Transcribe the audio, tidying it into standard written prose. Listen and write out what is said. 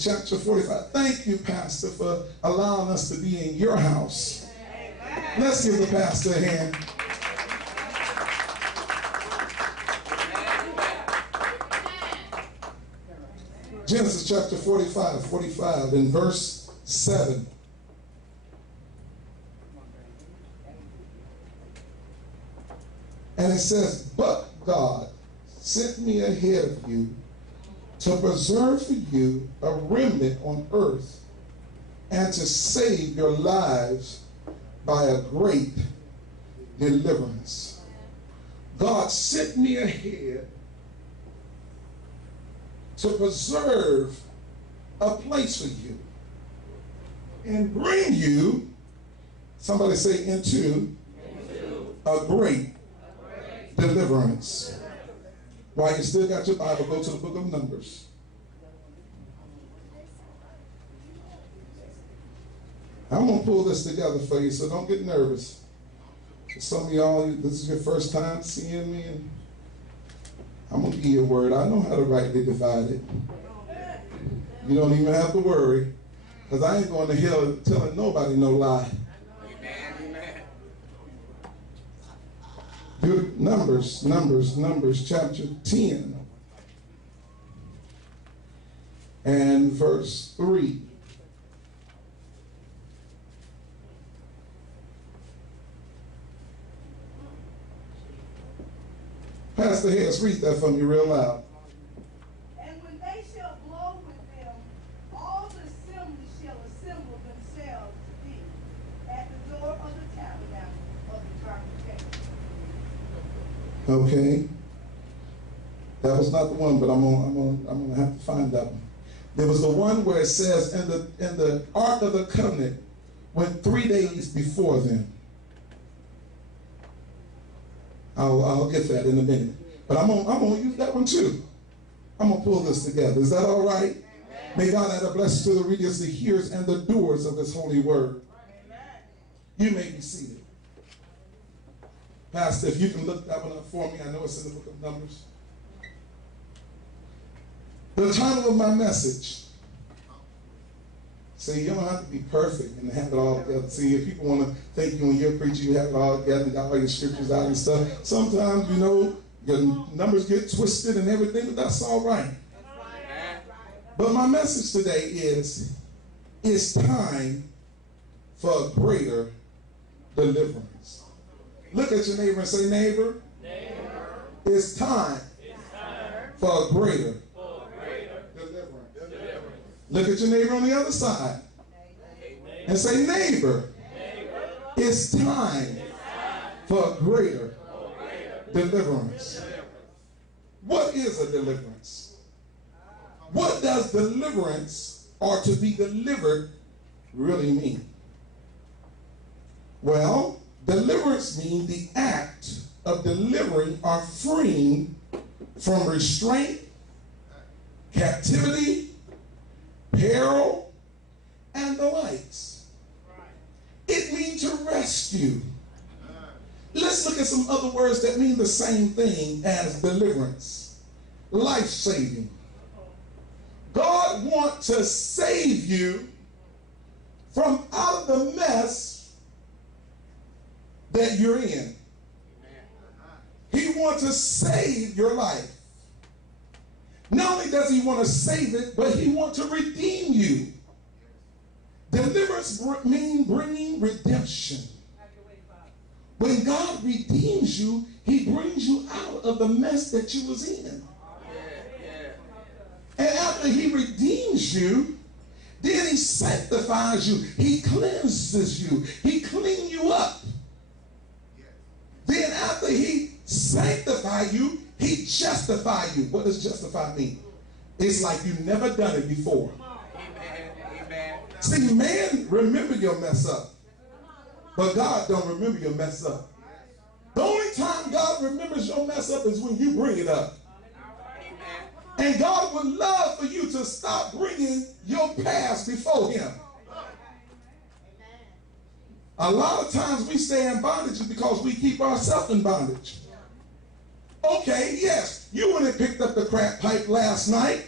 Genesis chapter 45. Thank you, Pastor, for allowing us to be in your house. Let's give the pastor a hand. Genesis chapter 45 in verse 7. And it says, but God sent me ahead of you to preserve for you a remnant on earth and to save your lives by a great deliverance. God sent me ahead to preserve a place for you and bring you, somebody say, into a great deliverance. While you still got your Bible, go to the book of Numbers. I'm going to pull this together for you, so don't get nervous. For some of y'all, this is your first time seeing me, and I'm going to give you a word. I know how to rightly divide it. You don't even have to worry, because I ain't going to hell telling nobody no lie. Numbers chapter 10 and verse 3. Pastor Harris, read that for me real loud. And when they shall blow with them, all the assembly shall assemble themselves to thee at the door of the tabernacle of the congregation. Okay, that was not the one, but I'm gonna have to find that one. There was the one where it says, and the Ark of the Covenant went 3 days before them. I'll get that in a minute, but I'm gonna use that one too. I'm gonna pull this together. Is that all right? Amen. May God add a blessing to the readers, the hearers, and the doers of this holy word. Amen. You may be seated. Pastor, if you can look that one up for me. I know it's in the book of Numbers. The title of my message. See, you don't have to be perfect and have it all together. See, if people want to think you when you're preaching, you have it all together, you got all your scriptures out and stuff. Sometimes, you know, your numbers get twisted and everything, but that's all right. But my message today is, it's time for a greater deliverance. Look at your neighbor and say, neighbor, it's time for a greater deliverance. Look at your neighbor on the other side and say, neighbor, it's time for a greater deliverance. What is a deliverance? What does deliverance or to be delivered really mean? Well, deliverance means the act of delivering or freeing from restraint, captivity, peril, and the likes. It means to rescue. Let's look at some other words that mean the same thing as deliverance. Life-saving. God wants to save you from out of the mess that you're in. He wants to save your life. Not only does he want to save it, but he wants to redeem you. Deliverance means bringing redemption. When God redeems you, he brings you out of the mess that you was in. And after he redeems you, then he sanctifies you. He cleanses you. He cleans you up. Then after he sanctifies you, he justifies you. What does justify mean? It's like you've never done it before. Amen. See, man remember your mess up, but God don't remember your mess up. The only time God remembers your mess up is when you bring it up. And God would love for you to stop bringing your past before him. A lot of times we stay in bondage because we keep ourselves in bondage. Okay, yes, you went and picked up the crack pipe last night,